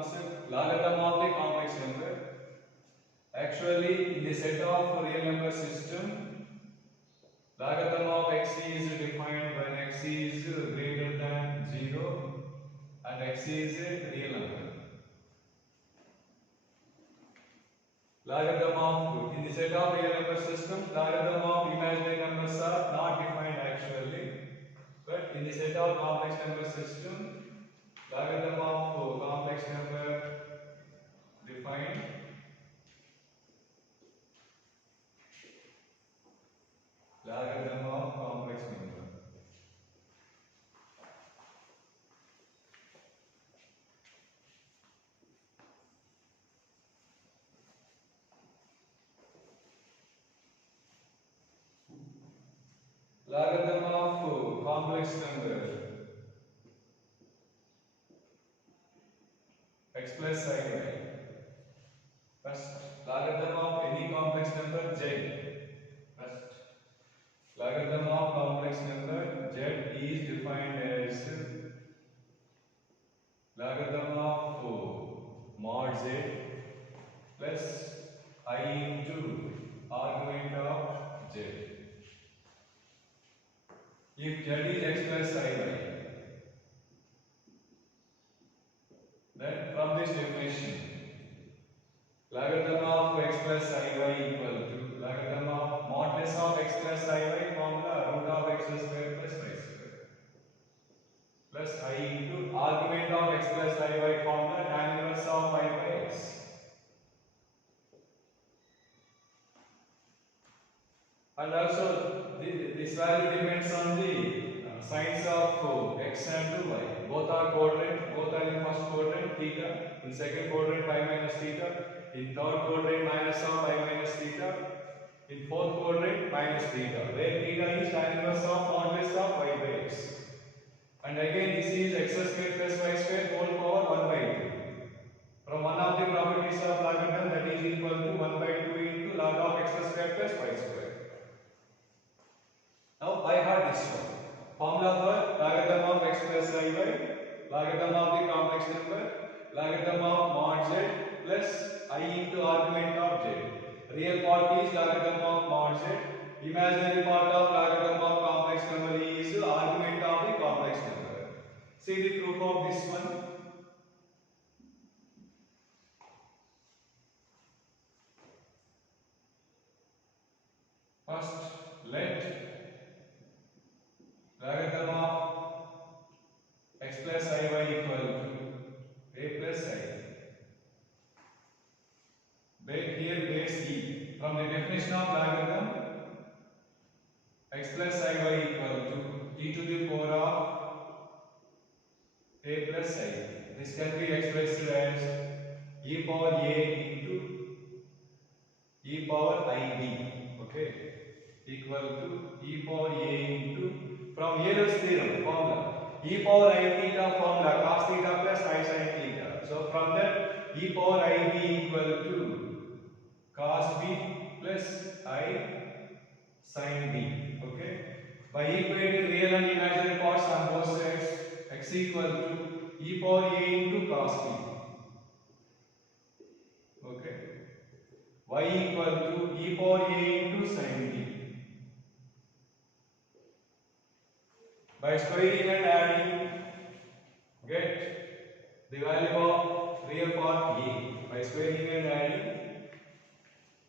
concept logarithm of the complex number. Actually, in the set of real number system, logarithm of x is defined when x is greater than 0 and x is a real number. Logarithm of, in the set of real number system, logarithm of imaginary numbers are not defined actually, but in the set of complex number system, logarithm of complex number defined. Logarithm of complex number. Logarithm of complex number x plus iy. First, logarithm of any complex number z. First, logarithm of complex number z is defined as logarithm of mod z plus I into argument of z. If z is x plus iy, then from this definition, logarithm of x plus iy equal to logarithm of modulus of x plus iy formula root of x square plus y square plus I into argument of x plus iy formula tan inverse of y by x. And also this value depends on the signs of x and y. Both are quadrant, both are in first quadrant theta, in second quadrant pi minus theta, in third quadrant minus of pi minus theta, in fourth quadrant minus theta, where theta is tan inverse of modulus of y by x. And again this is x square plus y square whole power 1 by 2. From one of the properties of logarithm, that is equal to 1 by 2 into log of x square plus y square. Now by heart this one. Formula for logarithm of x plus iy, logarithm of the complex number, logarithm of mod z plus I into argument of z. Real part is logarithm of mod z. Imaginary part of logarithm of complex number is argument of the complex number. See the proof of this one. First, let logarithm of x plus iy equal to a plus I. Here base e. From the definition of logarithm, x plus iy equal to e to the power of a plus I. This can be expressed as e power a into e power ib. Okay, equal to e power a into, from Euler's theorem formula, e power I theta formula cos theta plus I sin theta. So from that, e power ib equal to cos b plus I sin b. Okay, by equating real and imaginary parts on both sides, x equal to e power a into cos b. Okay, y equal to e power a into sin b. By squaring and adding, get the value of real part a. By squaring and adding,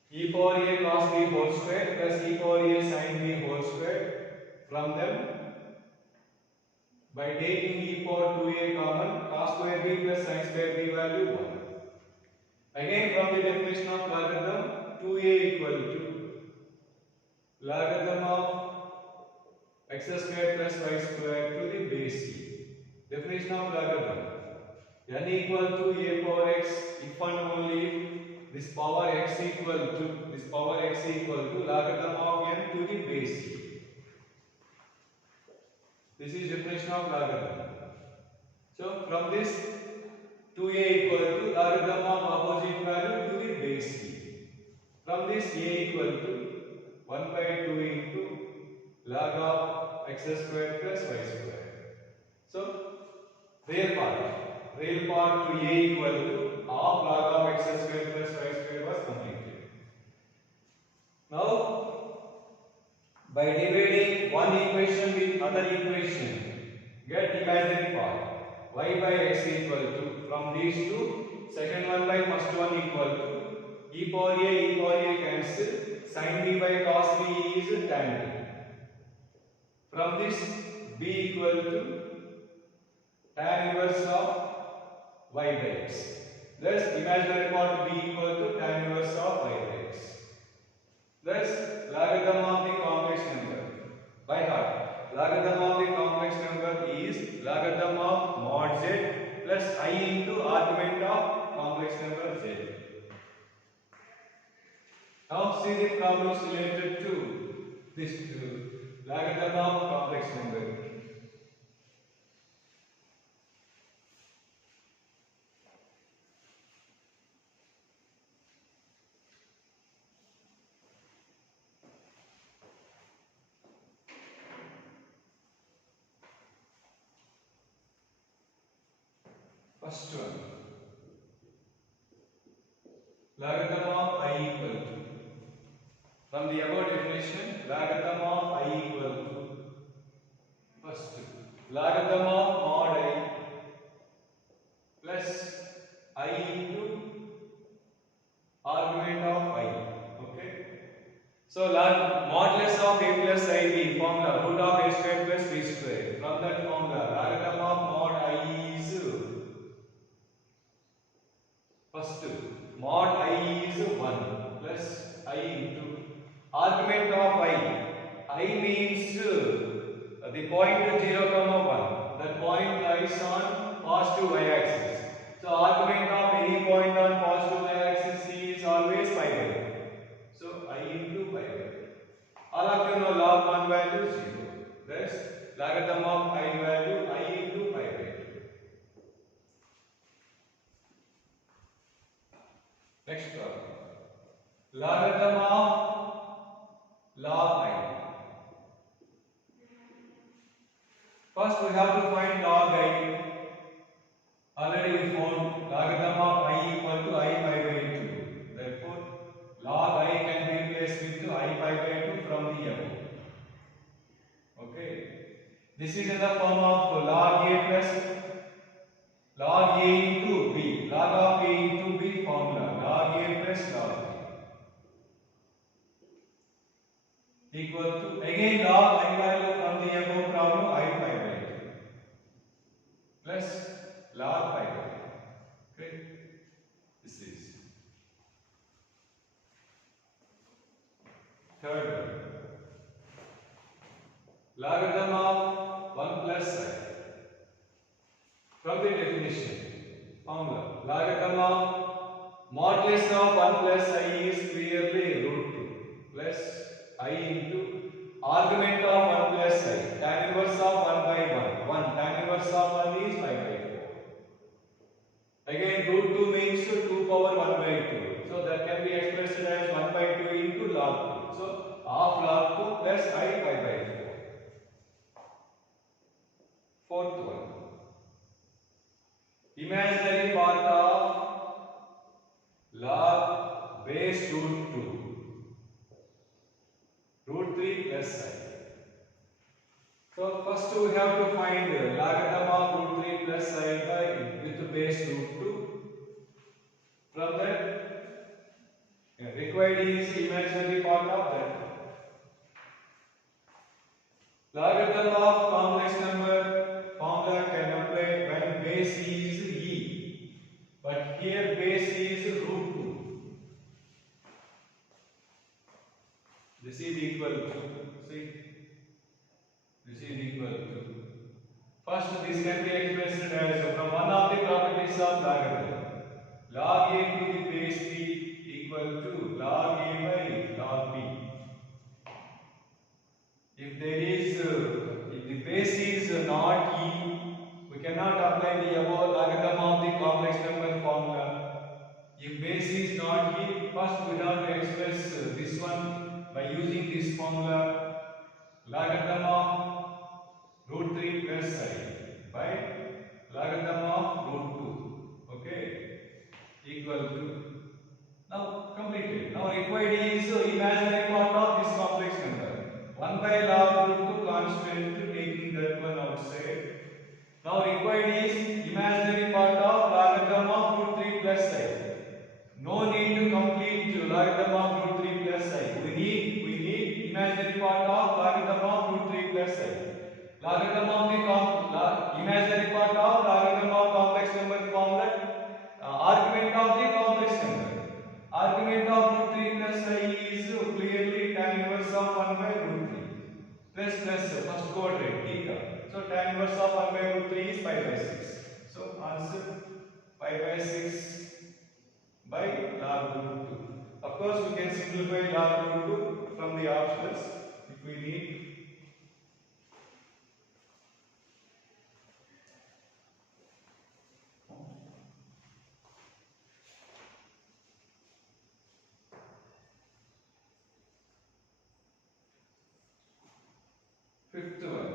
e power a cos b whole square plus e power a sin b whole square. From them, by taking e power 2a common, cos square b plus sin square b value 1. Again from the definition of logarithm, 2a equal to logarithm of x square plus y square to the base e. Definition of logarithm, n equal to a power x if and only if this power x equal to logarithm of n to the base e. This is definition of logarithm. So from this, 2a equal to logarithm of opposite value to the base e. From this, a equal to 1 by 2 into log of x square plus y square. So real part. real part to a equal to half log of x square plus y square was completed. Now, by dividing one equation with other equation, get imaginary part. Y by x equal to, from these two, second one by first one equal to e power a cancel, sin b by cos b is tan b. From this, b equal to tan inverse of y by x. Thus, imaginary part b equal to tan inverse of y by x. Thus, logarithm of the complex number by heart. Logarithm of the complex number is logarithm of mod z plus I into argument of complex number z. Now see the problems related to this logarithm of complex number. First one, logarithm of I equal to, from the above definition, logarithm of I equal to, first, logarithm of mod I plus I into argument of I. Okay. So modulus of a plus ib, formula root of a square plus b square. From that formula, logarithm of mod I is, first, mod I is 1 plus I into argument of I. I means the point 0, 1. That point lies on positive y-axis. So argument of any point on positive y-axis is always pi by 2. So I into pi by 2. All of you know log 1 value 0. Thus logarithm of I value I into pi by 2. Next problem. Logarithm of log I. First we have to find log I. Already we found logarithm of I equal to I pi by 2. Therefore, log I can be replaced with I pi by 2 from the above. Okay. This is in the form of log A plus log A into B. Log of A into B formula. Log A plus log B. Equal to, again log I value from the above problem I pi by 2. Plus log pi by 2. Okay. This is third one. Logarithm of 1 plus I. From the definition, formula, logarithm of modulus of 1 plus I is clearly root 2 plus I into argument of 1 plus I. Tan inverse of 1 by 1. Tan inverse of 1 is pi by 4. Again, root 2 means 2 power 1 by 2. So that can be expressed as 1 by 2 into log 2. So half log 2 plus I pi by 4. Fourth one. Imaginary part of log base root 2. Root 3 plus I. So first we have to find logarithm of root 3 plus I by with base root 2. From that, required is imaginary part of that. Logarithm of complex number formula can apply when base is e, but here base is root 2. This is equal to, see, this is equal to, first this can be expressed as from one of the properties of logarithm, log a to the base b equal to log a by log b. If there is, if the base is not e, we cannot apply the above logarithm of the complex number formula. If base is not e, first we have to express this one by using this formula, logarithm of root 3 plus I by logarithm of root 2. Logarithm of the imaginary part of logarithm of complex number formula. Argument of the complex number. Argument of root 3 plus I is clearly tan inverse of 1 by root 3. Plus first quadrant theta. So tan inverse of 1 by root 3 is 5 by 6. So answer 5 by 6 by log root 2. Of course, we can simplify log root 2 from the options if we need. Fifth one,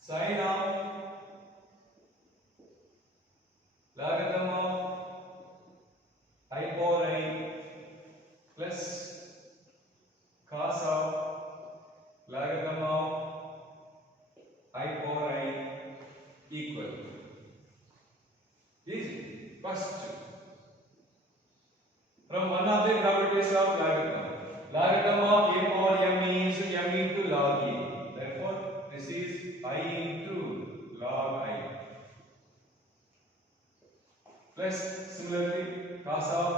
sine of logarithm of I power I plus cos of logarithm of I power I equal. Easy. First, from one of the properties of logarithm, logarithm of a power m is m into log a. Therefore, this is I into log I. Plus similarly cos of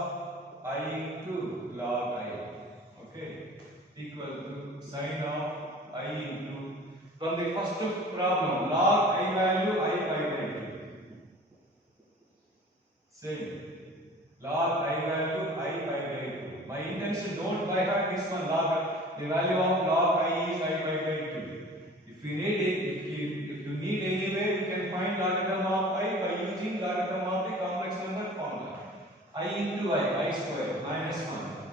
I into log I, okay, equal to sine of I into, from the first problem, log I value I pi by 2. Same, log I value I pi by 2. My intention, don't by heart this one, the value of log I is I pi by 2. If you need it, if you need any way, you can find logarithm of I by using logarithm of the complex number formula. I into I square, minus 1.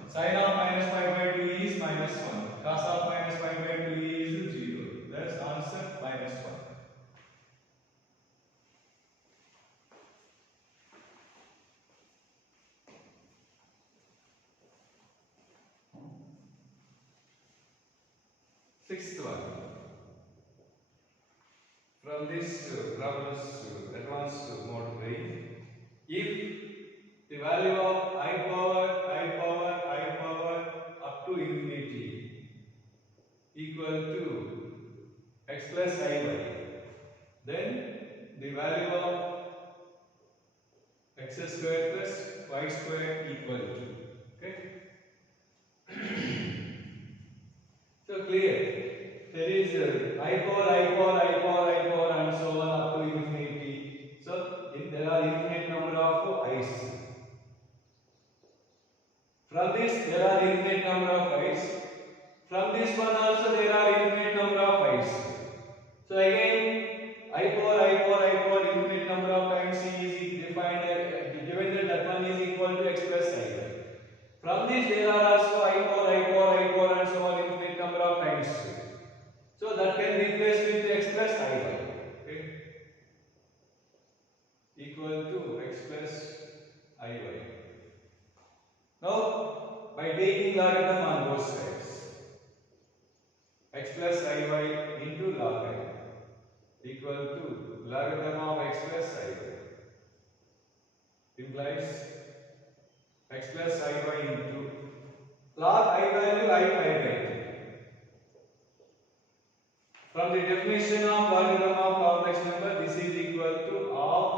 Sine of minus pi by 2 is minus 1. Cos of minus pi by 2 is 0. That's answer minus 1. Sixth one. From this problem's advanced mode brain, if the value of I power up to infinity equal to x plus iy, then the value of x square plus y square equal to, okay. So clear. There is I power and so on up to infinity. So there are infinite number of i's. From this there are infinite number of i's. From this one also there are infinite number of i's. So again I power infinite number of times is defined, given that one is equal to x plus I. From this there are also I power and so on infinite number of times. So that can be replaced with x plus iy, okay, equal to x plus iy. Now, by taking logarithm on both sides, x plus iy into log I equal to logarithm of x plus iy implies x plus iy into log I value I pi by 2. From the definition of logarithm of complex number, this is equal to half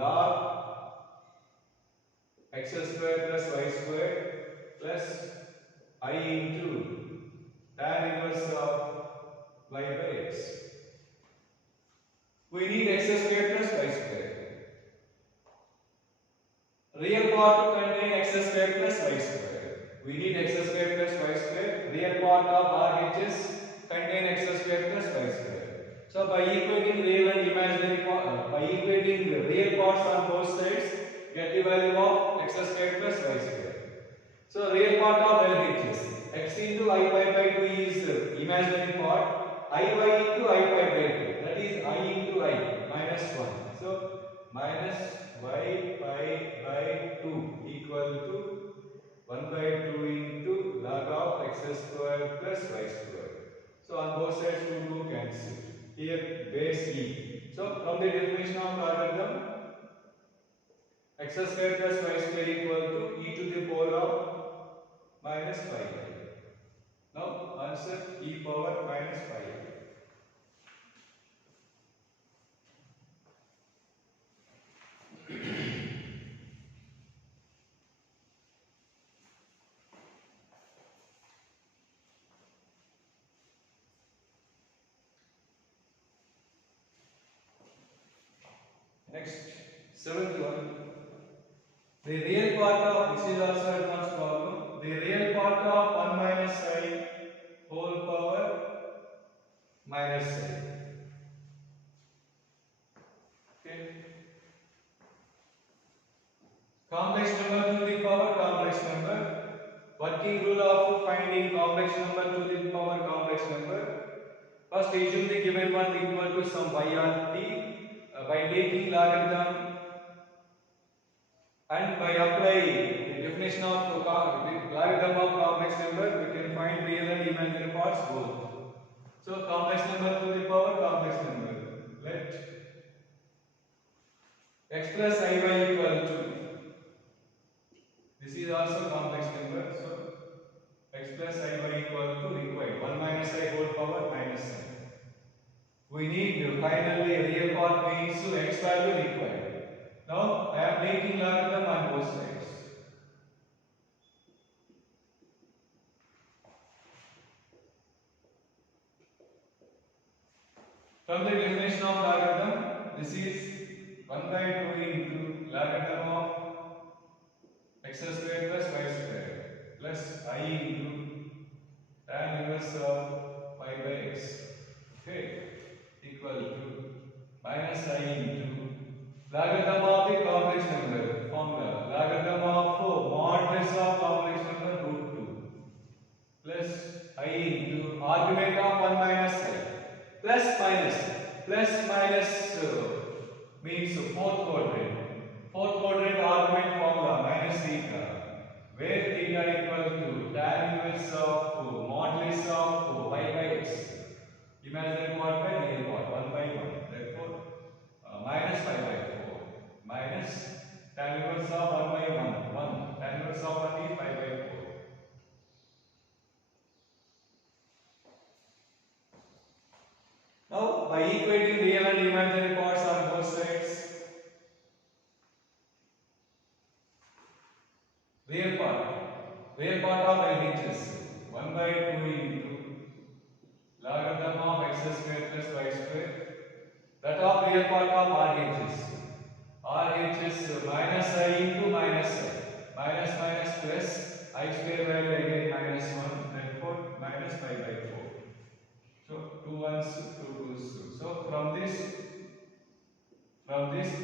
log x square plus y square plus I into tan inverse of y by x. We need x square plus y square. Real part contain x square plus y square. We need x square plus y square. Real part of RHS contain x square plus y square. So by equating real and imaginary by equating the real parts on both sides, get the value of x square plus y square. So real part of LHS, x into I pi by 2 is imaginary part, iy into I pi by 2, that is I into I minus 1. So minus y pi by 2 equal to 1 by 2 into log of x square plus y square. So on both sides 2 cancel. Here base e. So from the definition of logarithm, x square plus y square equal to e to the power of minus pi. Now answer e power minus pi. Next, seventh one. The real part of, this is also advanced problem. The real part of 1 minus I whole power minus I. Okay. Complex number to the power complex number. Working rule of finding complex number to the power complex number. First, assume the given one equal to some y or t by taking logarithm and by applying the definition of logarithm of complex number, we can find real and imaginary parts both. So, complex number to the power complex number. Let x plus iy equal to, this is also complex number. So, x plus iy equal to required 1 minus I whole power minus I. We need finally real part means x value required. Now I am taking logarithm on both sides. From the definition of logarithm, this is 1 by 2 into logarithm of x square plus y square plus I into tan inverse of y by x. Okay, equal to minus I into logarithm of the complex number formula. Logarithm of modulus of complex number root 2 plus I into argument of 1 minus I plus minus means fourth quadrant. Fourth quadrant argument formula minus theta, where theta equal to tan inverse of modulus of y by x. Imaginary part by real part 1 by 1. Therefore, minus pi by 4 minus tan inverse of 1 by 1. Tan inverse of 1 is pi by 4. Now, by equating real and imaginary parts on both sides, real part of LHS 1 by 2 into logarithm of x square plus y square. That of real part of RHS. RHS minus I into minus I. Minus plus I square value again minus 1. Therefore, minus pi by 4. So, 2 ones, 2 twos. So, from this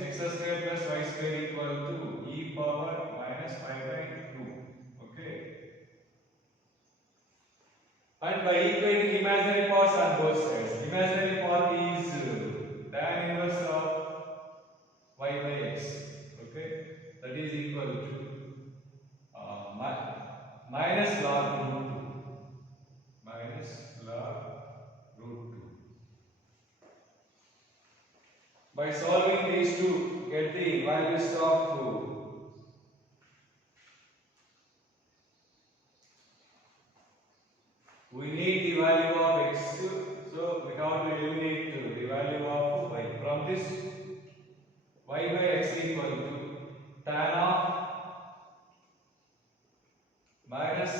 x square plus y square equal to e power minus pi by 2. Okay. And by equating imaginary parts on both sides, imaginary part is tan inverse of y by x. Okay, that is equal to minus log root 2. Minus log root 2. By solving these two, get the values of we need the value of x, so we have to eliminate the value of y. From this, y by x equal to tan of minus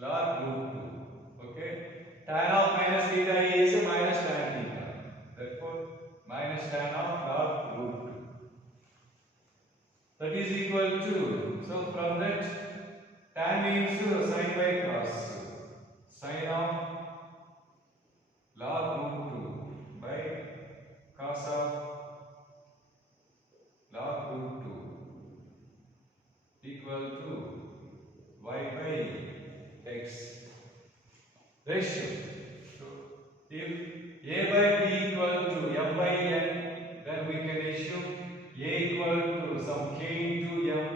log root 2. Okay, tan of minus theta is minus tan theta. Therefore, minus tan of log root 2. That is equal to, so from that, tan means sin by cos. Sin of log root 2 by cos of log root 2 equal to y by x. Ratio. So, if a by b equal to m by n, then we can assume a equal to some k into m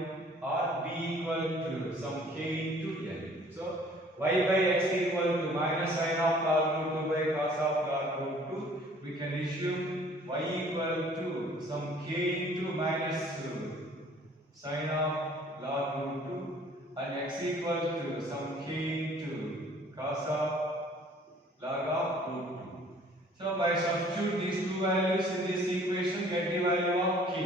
or b equal to some k into n. So, y by x equal to minus sin of log root 2 by cos of log root 2. We can assume y equal to some k into minus sin of log root 2 and x equal to some k into cos of log of root 2. So by substitute these two values in this equation, get the value of k,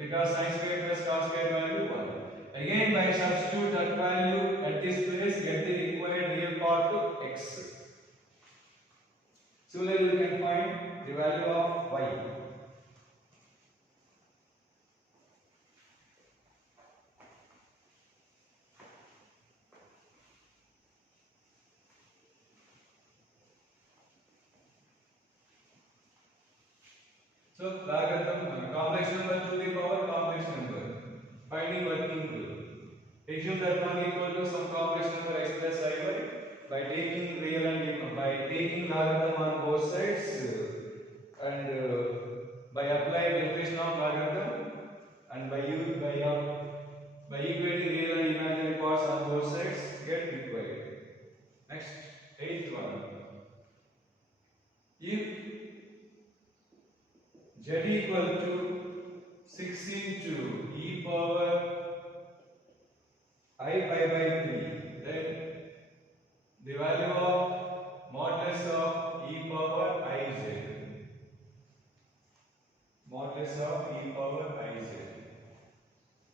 because sin square plus cos square value 1. Again, by substitute that value at this place, get the required real part to x. Similarly, we can find the value of y. So logarithm complex number to the power complex number. Finding working rule. Assume that one equal to some complex number x plus iy by taking real and by taking logarithm on both sides and by applying definition of logarithm and by equating real and imaginary parts on both sides get required. Next, eighth one. If z equal to 6 into e power I pi by 3, then the value of modulus of e power iz. Modulus of e power iz.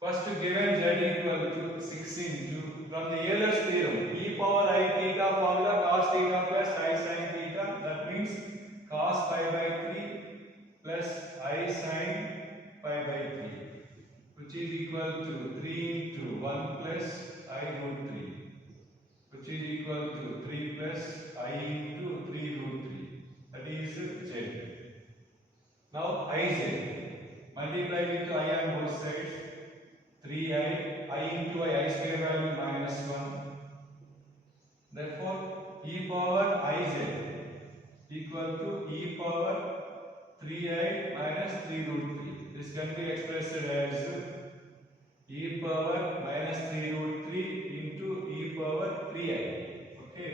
First, given z equal to 6 into, from the Euler's theorem, e power I theta formula cos theta plus I sin theta, that means cos pi by 3 plus I sin pi by 3, which is equal to 3 into 1 plus I root 3, which is equal to 3 plus I into 3 root 3, that is z. Now iz, multiply with I on both sides, 3i, I into I square value minus 1. Therefore, e power iz equal to e power 3i minus 3 root 3. This can be expressed as e power minus 3 root 3 into e power 3i. Okay,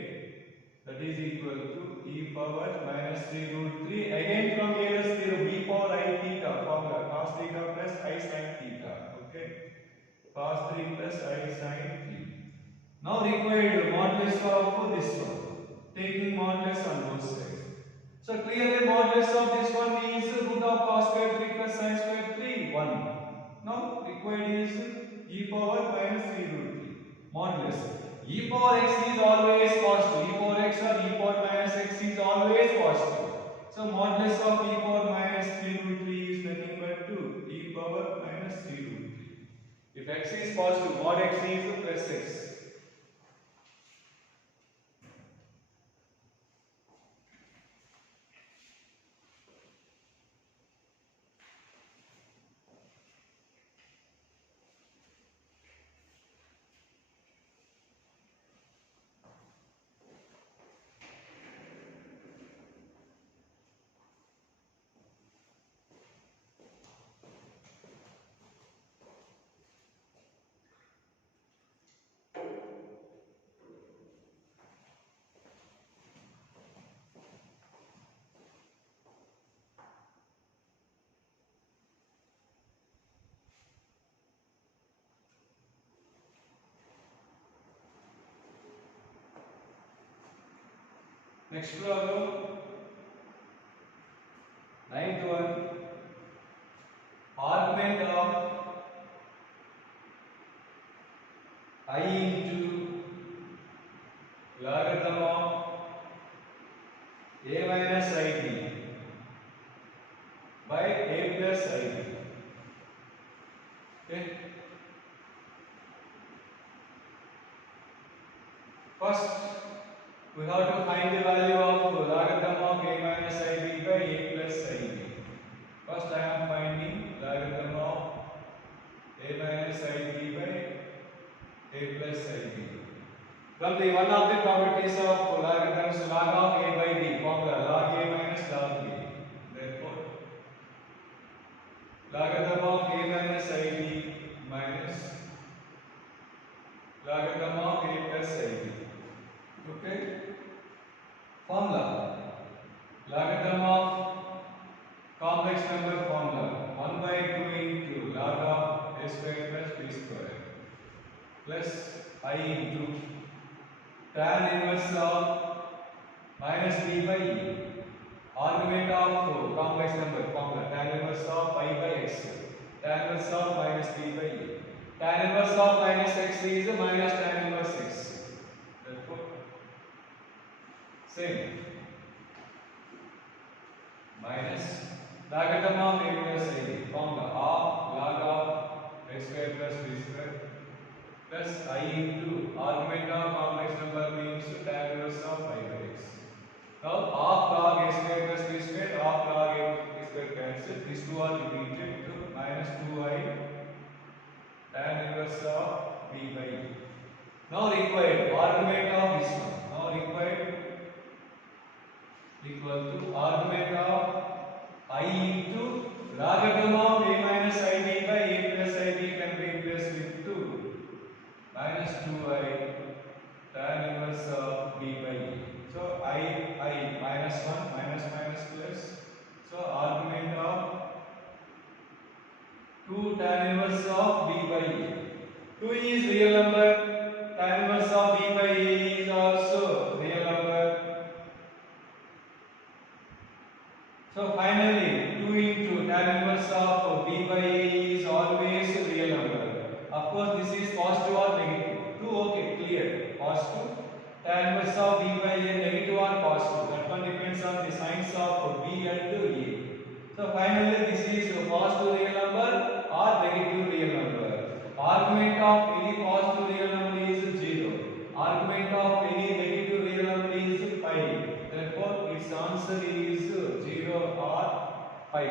that is equal to e power minus 3 root 3. Again from Euler's theorem, e power I theta formula cos theta plus I sin theta. Okay, cos 3 plus I sin 3. Now required modulus of this one, taking modulus on both sides. So clearly modulus of this one is root of cos square 3 plus sin square 3, 1. Now required is e power minus 3 root 3. Modulus. E power x is always positive. E power x or e power minus x is always positive. So modulus of e power minus 3 root 3 is nothing but 2. E power minus 3 root 3. If x is positive, mod x is plus x. Next problem, ninth one, argument of I into logarithm of a minus id by a plus id. Okay. First, we have to find the value of logarithm of a minus id by a plus id. First, I am finding logarithm of a minus id by a plus id. From the one of the properties of logarithms, log of a by b, formula log a minus log b. Therefore, logarithm of a minus id minus logarithm of a plus id. Okay. Formula logarithm of complex number formula 1 by 2 into log of a square plus b square plus I into tan inverse of minus b by e. Argument of complex number formula tan inverse of I by x, tan inverse of minus b by e. Tan inverse of minus x is minus tan inverse x. Therefore, same minus logarithm of a plus id formula of log of x square plus b square plus I into argument of complex number means tan inverse of I by x. Now half log a square plus b square, half log a square cancel, minus 2i tan inverse of b by e. Now required argument of this one. Now required equal to argument of I into logarithm of a minus ib by a plus ib can be replaced with 2 minus 2i tan inverse of b by e. So I minus 1 minus minus plus. So argument of 2 tan inverse of b by e. 2 is real number. Tan inverse of b by e is also real number. So finally 2 into tan inverse of b by e is always real number. Of course this is positive or negative. 2 okay, clear. Positive. Tan inverse of b by e negative or positive. That one depends on the signs of b and a. So finally this is a positive real number or negative real number. Argument of any positive real number is 0. Argument of any negative real number is pi. Therefore its answer is 0 or pi.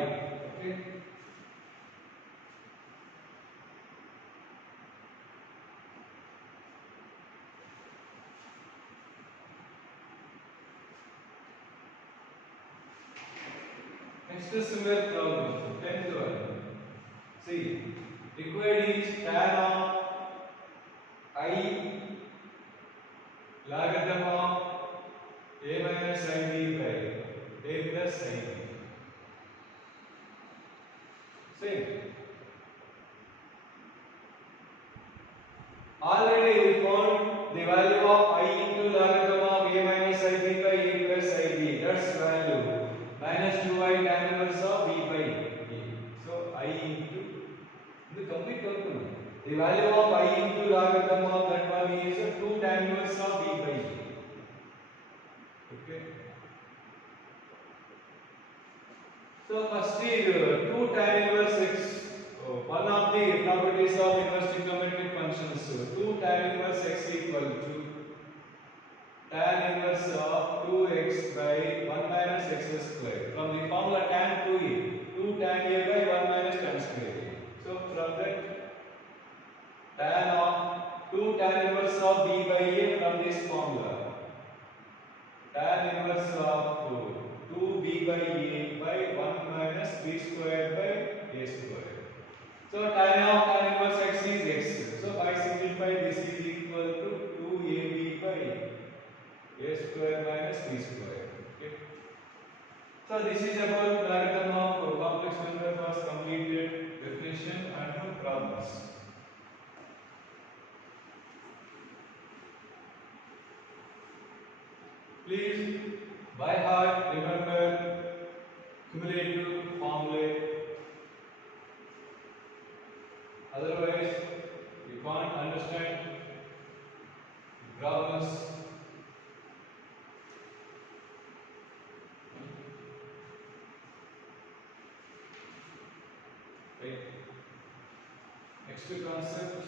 Okay. Next is similar problem. 10th one. See, required is tan of I logarithm of a minus ib by a plus ib. Same. Already we found the value of I into logarithm of a minus ib by a plus ib. That's value minus 2i tan inverse of b by a. So I into the complete calculation. The value of I into logarithm of that one is 2 tan inverse of b by a. Okay. So first is 2 tan inverse x. One of the properties of inverse trigonometric functions. 2 tan inverse x equal to tan inverse of 2x by 1 minus x square. From the formula tan 2a, 2 tan a by 1 minus tan square. So from that tan of 2 tan inverse of b by a from this formula. Tan inverse of 2b by a by 1 minus b square by a square. So tan of tan inverse x is x. So I simplify this is equal to 2ab by a square minus b square. Okay. So this is about logarithm of complex number was completed definition and problems. Please by heart remember cumulative formulae. Otherwise you can't understand problems. Right. Next concept,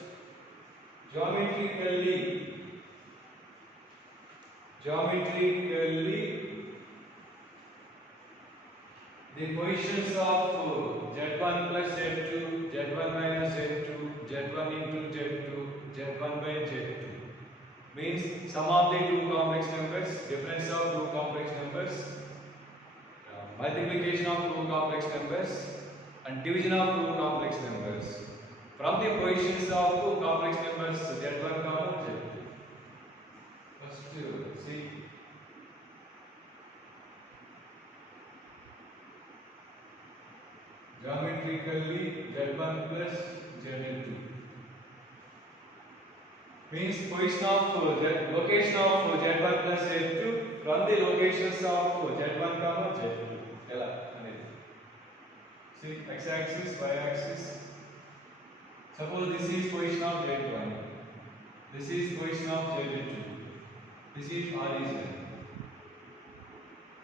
geometrically the positions of z1 plus z2, z1 minus z2, z1 into z2, z1 by z2 means sum of the two complex numbers, difference of two complex numbers, multiplication of two complex numbers and division of two complex numbers from the positions of two complex numbers z1 comma z2. First see geometrically z1 plus z2 means position of location of z1 plus z2 from the locations of z1 comma z2. Ela anedi. See x axis, y axis. Suppose this is position of z1. This is position of z2. This is origin.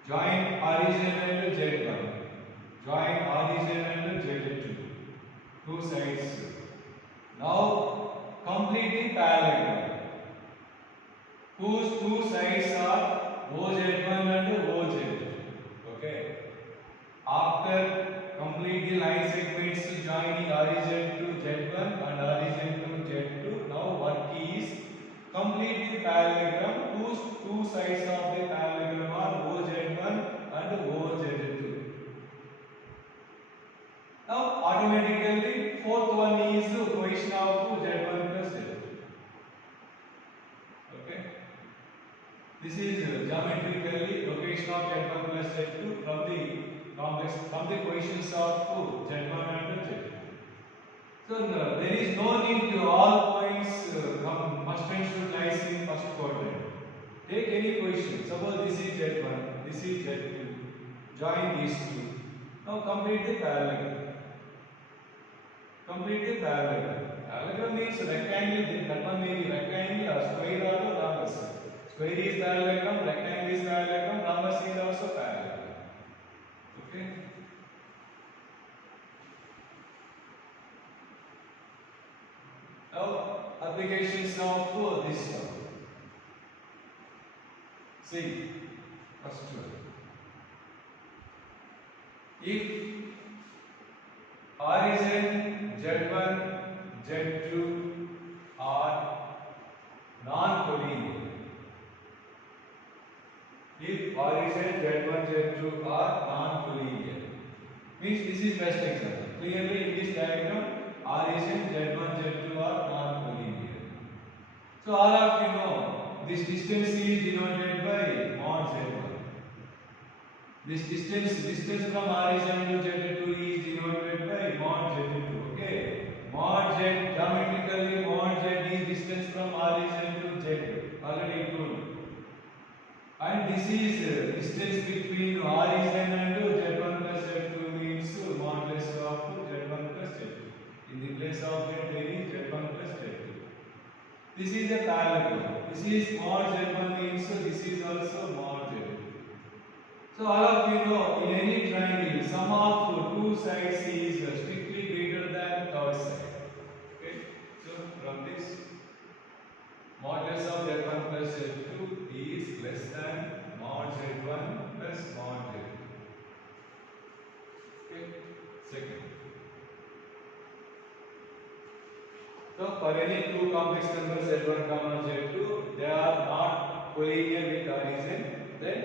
Join origin and z1. Join origin and z2. Two sides. Now complete the parallelogram, whose two sides are OZ1 and OZ2. Okay. After complete the line segments joining origin to Z1 and origin to Z2. Now work is complete the parallelogram whose two sides of the parallelogram are OZ1 and OZ2. Now automatically fourth one is the equation of Z1 plus Z2. Okay. This is geometrically location of Z1 plus Z2 from the complex from the equations of Z1 and Z2. So there is no need to all points must and should lies in first quadrant. Take any equation. Suppose this is Z1, this is Z2. Join these two. Now complete the parallelogram. Complete the parallelogram. Parallelogram means rectangle. That one may be rectangle or square or rhombus. Square is parallelogram, rectangle is parallelogram, rhombus is also parallelogram. Okay. Now applications of this one. See, first one. If origin Z1, Z2 are non-collinear. If origin Z1, Z2 are non-collinear, means this is best example. Clearly in this diagram, origin Z1, Z2 are non-collinear. So all of you know this distance is denoted by mod Z1. This distance from origin to Z2 is denoted by mod Z2. Okay, mod Z geometrically mod Z is distance from origin to Z2. Already told. And this is distance between origin and Z1 plus Z2 means modulus of Z1 plus Z2. In the place of Z there is Z1 plus Z2. This is a parallelogram. This is mod Z1 means this is also mod Z2. So all of you know in any triangle sum of two sides is strictly greater than third side. Okay. So from this modulus of Z1 plus Z2 is less than mod Z1 plus mod Z2. Okay. Second. So for any two complex numbers Z1, Z2, they are not collinear with origin, then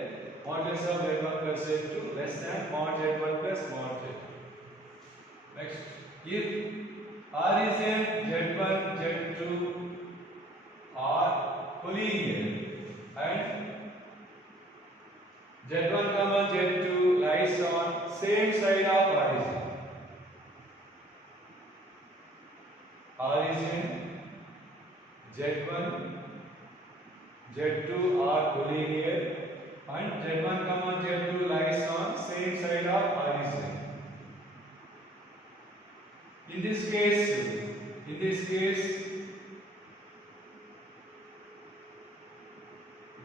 modulus of Z1 plus Z2 less than mod Z1 plus mod Z2. Next, if origin Z1, Z2 are collinear and Z1, Z2 lies on same side of origin. Origin Z1, Z2 are collinear and Z1, Z2 lies on same side of origin. In this case,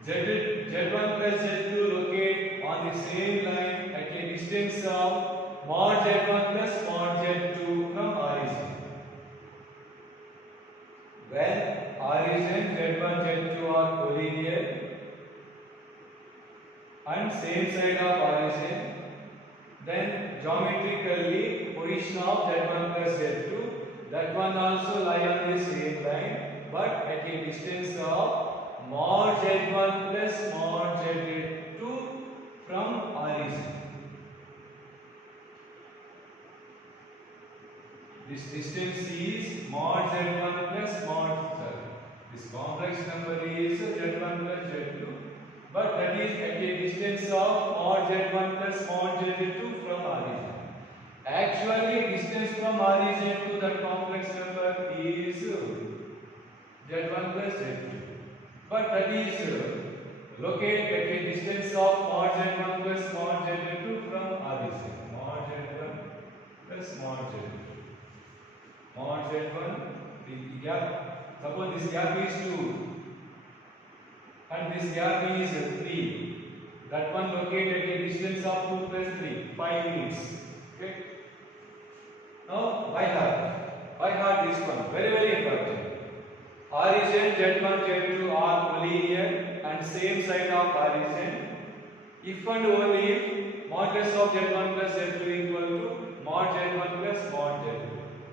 Z1 plus Z2 locate on the same line at a distance of mod Z1 plus mod Z2 from origin. When origin Z1, Z2 are collinear and same side of origin, then geometrically position of Z1 plus Z2, that one also lie on the same line but at a distance of mod Z1 plus mod Z2 from origin. This distance is mod Z1 plus mod Z2. This complex number is Z1 plus Z2, but that is at a distance of mod Z1 plus mod Z2 from origin. Actually, distance from origin to that complex number is Z1 plus Z2, but that is located at a distance of mod Z1 plus mod Z2 from origin. Mod Z1 plus mod Z2. Mod Z1, the gap, suppose this gap is 2 and this gap is 3. That one located at a distance of 2 plus 3, 5 units. Okay. Now by heart this one, very important. Origin Z1, Z2 are collinear and same side of origin. If and only if modulus of Z1 plus Z2 equal to mod Z1 plus mod Z2.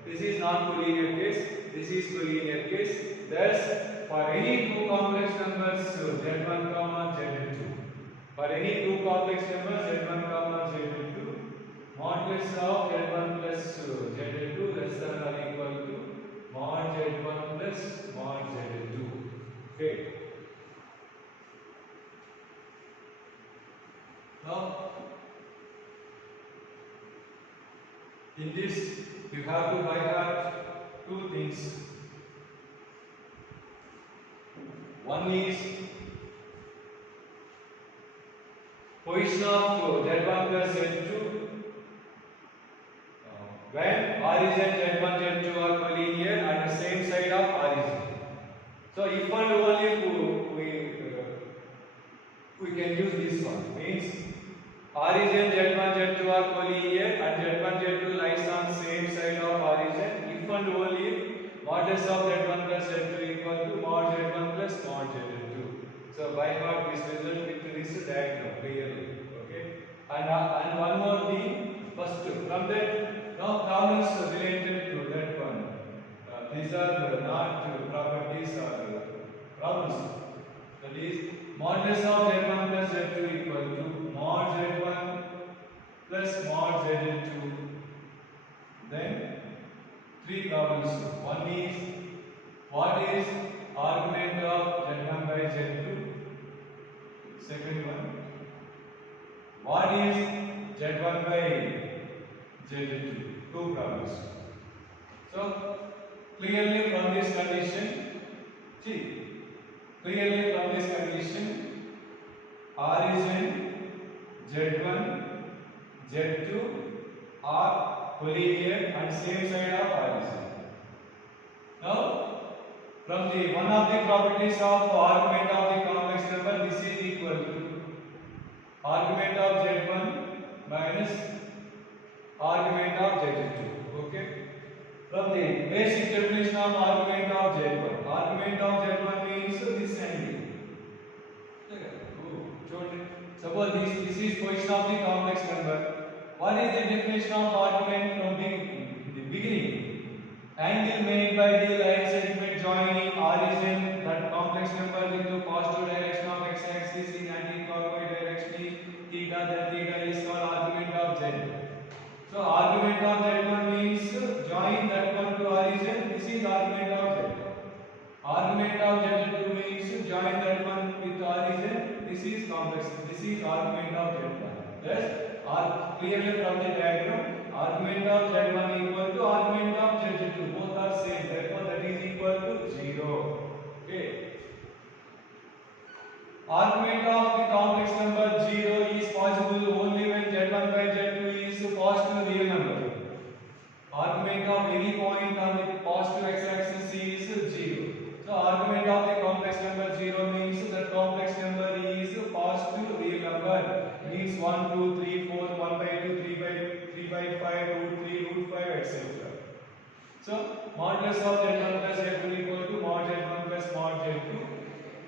This is not collinear case. This is collinear case. Thus, for any two complex numbers z1 comma z2, for any two complex numbers z1 comma z2, modulus of z1 plus z2 less than or equal to mod z1 plus mod z2. Okay. Now, in this, you have to by heart two things. One is position of z1 plus z2 when origin z1 z2 are collinear at the same side of origin. So if and only if we can use this one, means origin z1 z2 are collinear and z1 z2 lies on same side of origin if and only if modulus of z1 plus z2 equal to mod z1 plus mod z2. So by heart this result with this diagram clearly. Okay. And one more thing, first from that now problems related to that one. These are not properties or problems. That is modulus of z1 plus z2 equal to mod z1 plus mod z2. Then three problems. One is what is argument of z1 by z2? Second one, what is z1 by z2? Two problems. So clearly from this condition, see, clearly from this condition, origin z1 z2 are collinear and same side of origin. Now, from the one of the properties of argument of the complex number, this is equal to argument of z1 minus argument of z2. Okay. From the basic definition of argument of z1, argument of z1 means this angle. Suppose this is position of the complex number. What is the definition of argument from the beginning? Angle made by the line segment joining origin that complex number into positive direction of x-axis in anti-clockwise direction is theta. That theta is called argument of z. So argument of z1 means join that one to origin. This is argument of z1. Argument of z2 means join that one with origin. This is complex. This is argument of z1. Thus, clearly from the diagram, argument of z1 equal to argument of z2. Both are same. Therefore, that is equal to 0. Okay. Argument of the complex number 0 is possible only when z1 by z2 is positive real number. Argument of any point on the positive x-axis is 0. So, argument of the complex number 0 means that complex number is positive real number. Means 1, 2, 3, 4, 1 by 2, 3 by 5, root 3, root 5, etc. So, modulus of z1 plus z2 equal to mod z1 plus mod z2.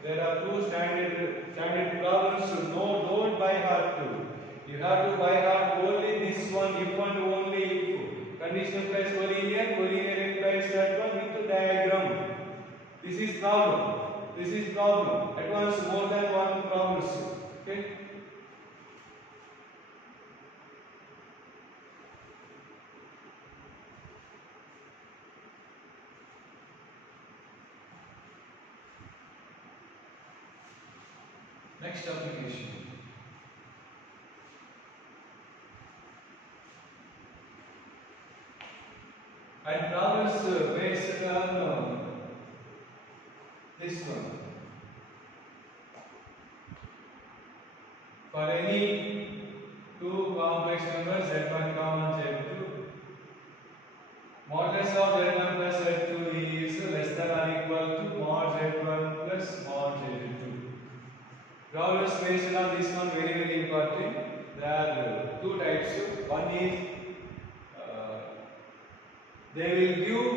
There are two standard problems. So, no, don't by heart two. You have to by heart only this one, if and only if. Conditional plus collinear implies that one with the diagram. This is problem. This is problem. At once more than one problems. Okay. Next application. And problems based on this one. For any two complex numbers z1 comma z2, modulus of z1 plus z2 is less than or equal to mod z1 plus mod z2. Problems based on this one very important. There are two types. One is they will give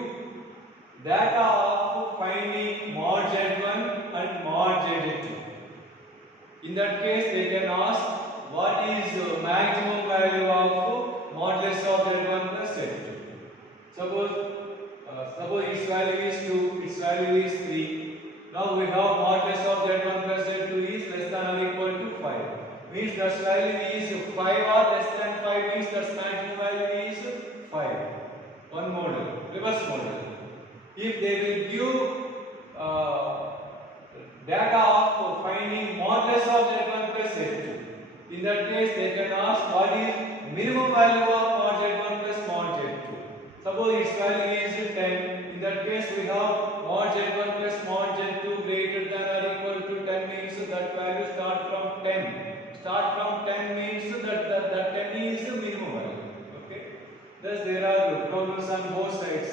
data of finding mod z1 and mod z2. In that case, they can ask what is maximum value of modulus of z1 plus z2. Suppose suppose its value is 2, its value is 3. Now we have modulus of z1 plus z2 is less than or equal to 5. Means that value is 5 or less than 5 means that maximum value is 5. One model, reverse model. If they will give data of finding modulus of z1 plus z2, in that case they can ask what is minimum value of mod z1 plus mod z2. Suppose its value is 10. In that case we have mod z1 plus mod z2 greater than or equal to 10 means that value start from 10. Start from 10 means that 10 is the minimum value. Okay. Thus there are problems on both sides.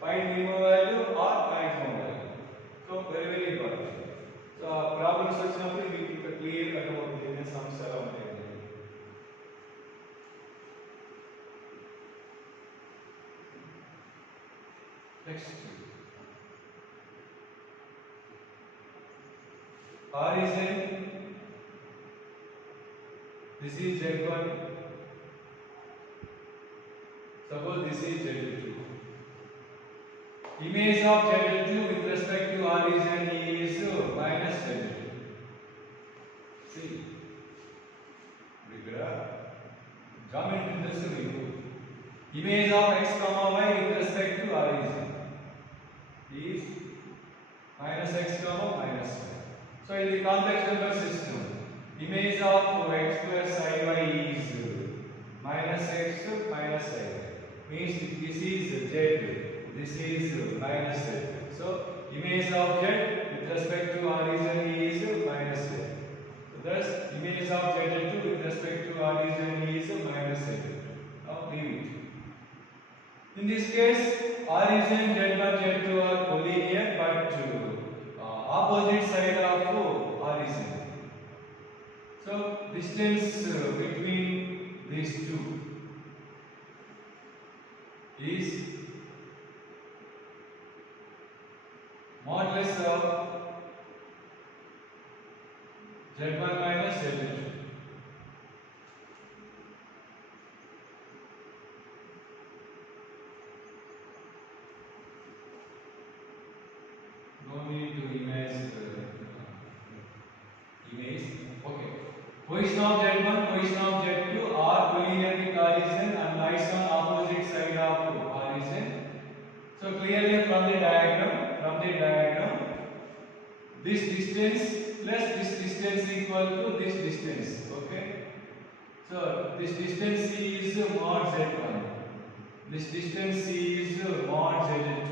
Find minimum value or maximum value. So very important. So problems వచ్చినప్పుడు మీకు clear గా అర్థమవుతుంది sums ఎలా ఉంటాయి. Next. Origin. This is Z1. Suppose this is Z2. Image of Z2 with respect to origin is minus Z2. See. Geometry తెలుసు మీకు. Image of x comma y with respect to origin is minus x comma minus y. So in the complex number system, image of x plus iy is minus x minus iy. Means this is z, this is minus z. So image of z with respect to origin is minus z. So thus image of z2 with respect to origin is minus z. Now leave it. In this case, origin z1 z2 are collinear but opposite side of origin. So distance between these two is modulus of z1 minus z2. No need to image. Okay. Position of z1, position of z2 are collinear with origin and lies on opposite side of origin. So clearly from the diagram, this distance plus this distance equal to this distance. Okay. So this distance is mod z1. This distance is mod z2.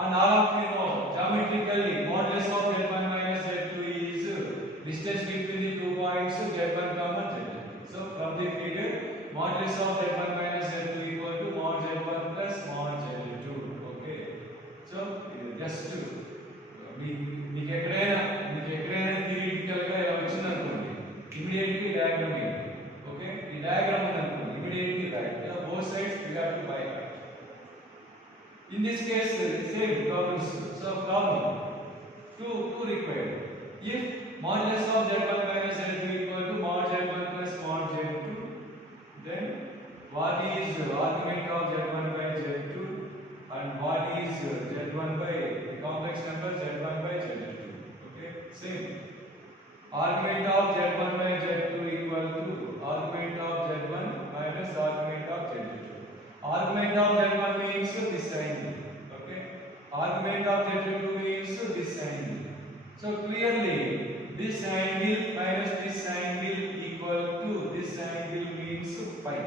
And all of you know geometrically modulus of z1 minus z2 is distance between the 2 points z1 comma z2. So from the figure modulus of z1 minus z2 equal to mod z1 plus mod z2. Okay. So just మీకు ఎక్కడైనా theoretical గా ఇలా వచ్చింది అనుకోండి immediately diagram గీయండి. Okay. ఈ diagram ఉంది అనుకోండి immediately right. Both sides we have to buy. In this case, same problems. So problem two required. If modulus of z1 minus z2 equal to mod z1 plus mod z2, then what is argument of z1 by z2 and what is z1 by the complex number z1 by z2? Okay, same. Argument of z1 by z2 equal to argument of z1 minus argument of z2. Argument of z1 means this angle. Okay. Argument of z2 means this angle. So clearly this angle minus this angle equal to this angle means phi.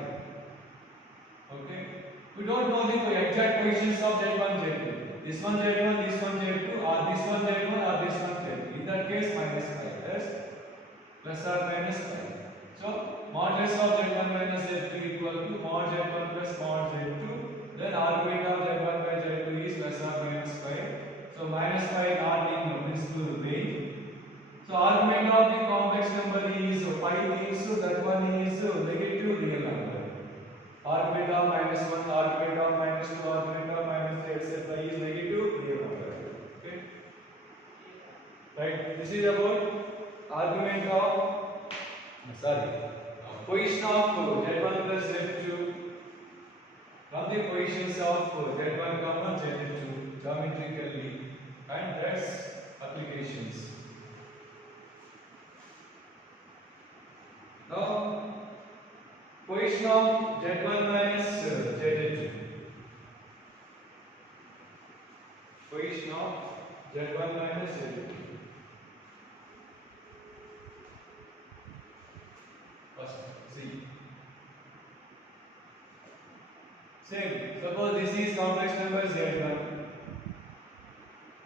Okay. We don't know the exact positions of z1 z2. This one z1, this one z2, or this one z1 or this one z2. In that case minus phi. Yes. Plus or minus phi. So modulus of z1 minus z2 equal to mod z1 plus mod z2. Then argument of z1 by z2 is plus or minus phi. So minus phi not in principal range. So argument of the complex number is phi means that one is negative real number. Argument of minus 1, argument of minus 2, argument of minus 3, etc. is negative real number. Okay. Right. This is about argument of position of z1 plus z2 from the the positions of Z1 comma Z2 geometrically, and that's applications. Now, position of Z1 minus Z2. Position of Z1 minus Z2. First, see. Same. Suppose this is complex number Z1.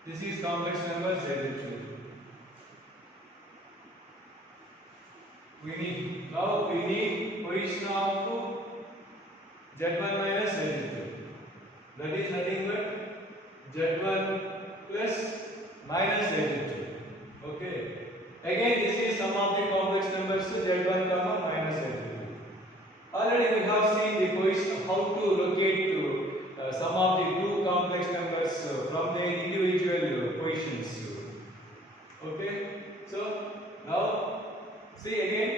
This is complex number Z2. We need position of Z1 minus Z2. That is nothing but Z1 plus minus Z2. Okay. Again, this is sum of the complex numbers Z1 comma minus Z2. Already we have seen the position, how to locate sum of the two complex numbers from their individual positions. Okay. So now see again,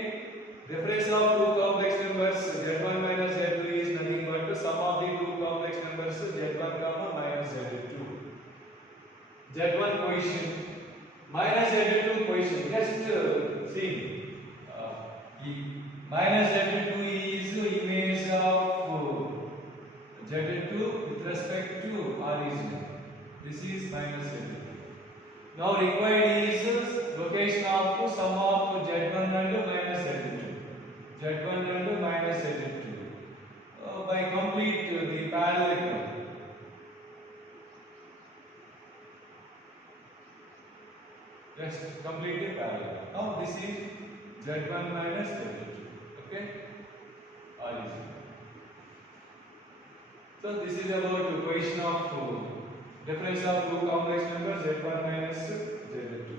difference of two complex numbers Z1 minus Z2 is nothing but the sum of the two complex numbers Z1 comma minus Z2. Z1 position minus Z2 position. Just see, minus Z2 is image of Z2 with respect to origin. This is minus Z2. Now required is location of sum of Z1 and minus Z2. Z1 and minus Z2. By complete the parallelogram. Just complete the parallelogram. Now this is Z1 minus Z2. Okay? Origin. So this is about the equation of difference of two complex numbers Z1 minus Z2.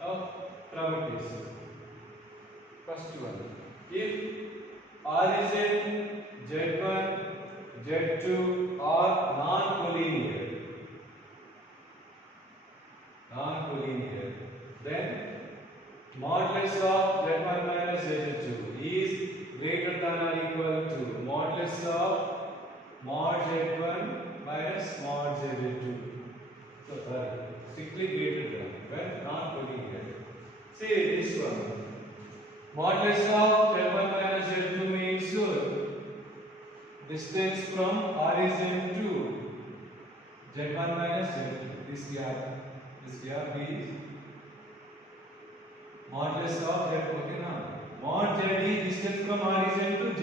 Now properties. First one. If origin Z1, Z2 are non-collinear, then modulus of Z1 minus Z2 is greater than or equal to modulus of mod Z1 minus mod Z2. So sorry, strictly greater than when non-collinear. See this one. Modulus of Z1 minus Z2 means distance from origin to Z1 minus Z2. This gap is modulus of Z. Okay, now mod Z is distance from origin to Z.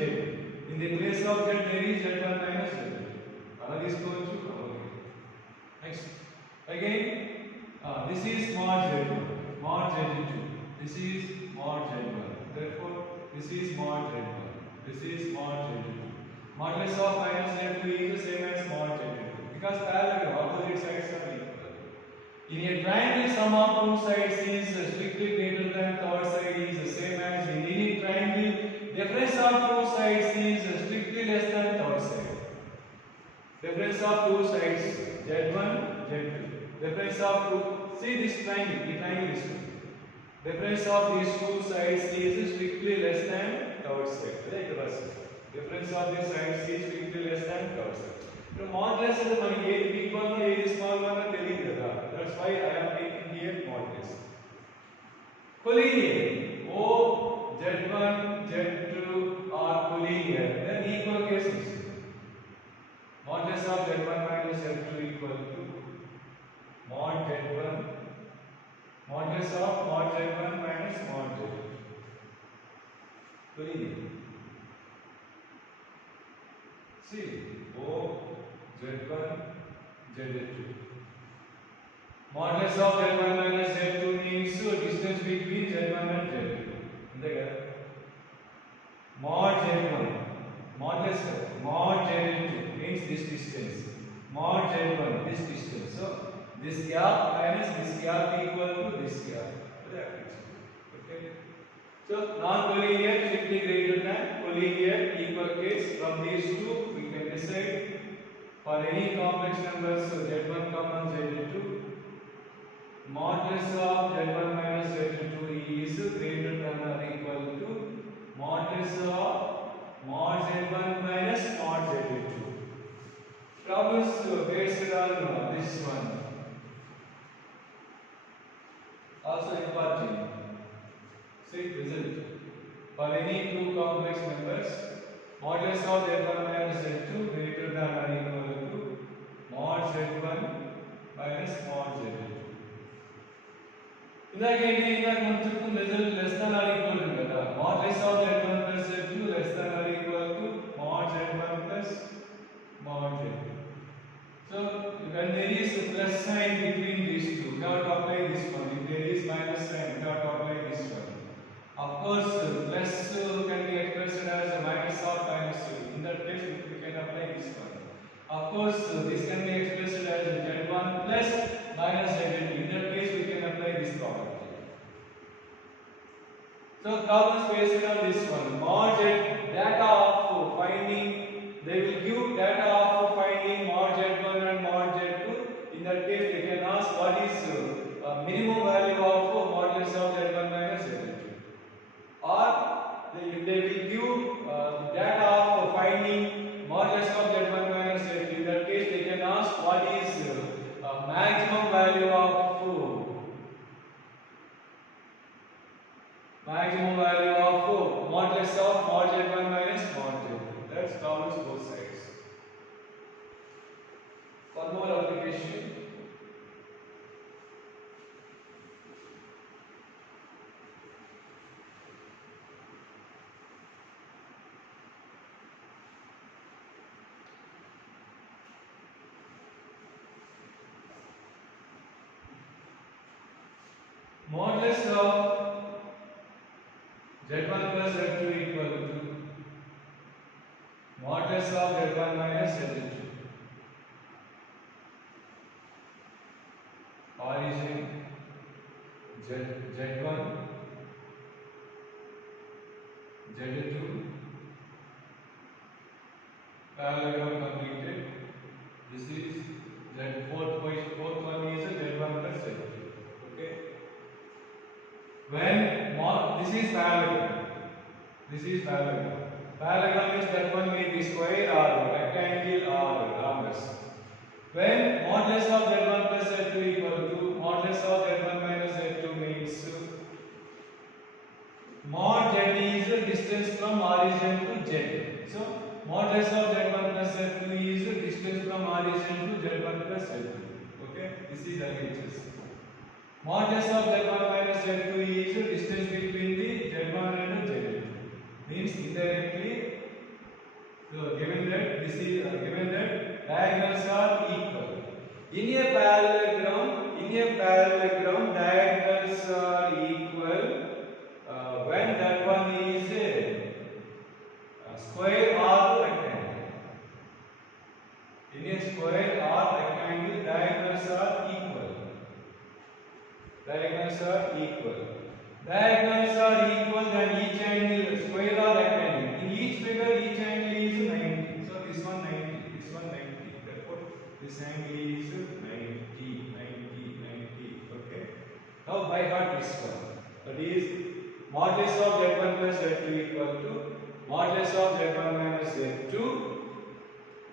In the place of Z there is Z1 minus Z2. All this goes to okay. Next, again, this is mod Z1, mod Z2. This is mod Z1. Therefore, this is mod Z1. This is mod Z2. Modulus of minus Z2 is the same as mod Z2 because parallel opposite sides are equal. In a triangle, sum of two sides is strictly greater than third side is the same as in any triangle. Difference of two sides is strictly less than third side. Difference of two sides Z1, Z2. Difference of two. See this triangle. The triangle is two. Difference of these two sides is strictly less than third side. Right? Difference of these sides is strictly less than third side. Modulus is a big one, a small one, that's why I am taking here modulus. Collinear. O, Z1, Z2 are collinear. Then equal cases. Modulus of Z1 minus Z2 equal to mod Z1. Modulus of mod Z1 minus mod Z2. Collinear. See, O, Z1, Z2. Modulus of Z1 minus Z2 means distance between Z1 and Z2. Mod Z1, modulus mod Z2 means this distance. Mod Z1, this distance. So this gap minus this gap equal to this gap. Okay. So non-collinear strictly greater than collinear equal case. From these two we can decide for any complex numbers Z1 comma Z2, modulus of Z1 minus Z2 is greater than or equal to modulus of mod for any two complex numbers, modulus of z1 minus z2 greater than or equal to mod z1 minus mod z2. ఇందాకేంటి ఇందాక మనం చెప్పుకున్న result less than or equal to కదా modulus of z1 plus z2 less than or equal to mod z1 plus mod z2. So when there is a plus sign between these two, we have to apply this one. If there is minus sign, we have to apply this one. Of course, plus can be expressed as a minus of minus. In that case, we can apply this one. Of course, this can be expressed as z1 plus minus z2. In that case, we can apply this property. So problems based on this one. Mod z data of finding, they will give data of finding mod z1 and mod z2. In that case, they can ask what is minimum value of modulus of z1 minus z2. Or they will give data of finding modulus of z1 minus z2. In that case, they can ask what is maximum value of modulus of mod z1 minus mod z2. That covers both sides. One more application. Modulus of z1 plus z2 equal to modulus of z1 minus z2. Origin z1 z2 parallelogram completed. This is fourth one is z1 plus z2. Okay. When this is parallelogram. Parallelogram means that one may be square or rectangle or rhombus. When modulus of z1 plus z2 equal to modulus of z1 minus z2 means mod z is the distance from origin to z. So modulus of z1 plus z2 is the distance from origin to z1 plus z2. Okay, this is LHS. Modulus of z1 minus z2 is the distance between the z1 and z2. Means indirectly, so given that diagonals are equal. In a parallelogram, diagonals are equal when that one is a square or rectangle. In a square or rectangle, diagonals are equal. Diagonals are equal, then each angle, square or rectangle. In each figure, each angle is 90. So this one 90, this one 90. Therefore, this angle is 90. Okay. Now by heart this one. That is modulus of z1 plus z2 equal to modulus of z1 minus z2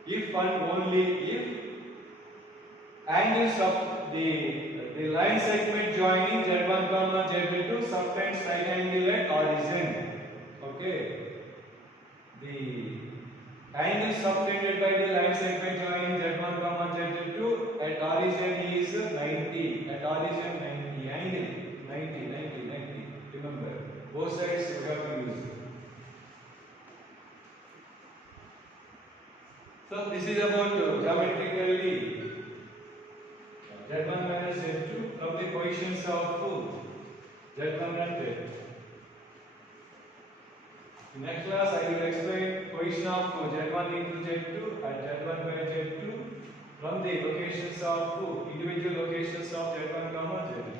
if and only if angles of the line segment joining z1 comma z2 subtends right angle at origin. Okay. The angle subtended by the line segment joining z1 comma z2 at origin is 90. At origin 90. Angle 90. Remember, both sides we have to use. So this is about geometrically z1 minus z2 from the coefficients of z1 and z2. In next class, I will explain coefficient of z1 into z2 and z1 by z2 from the locations of individual locations of z1 comma z2.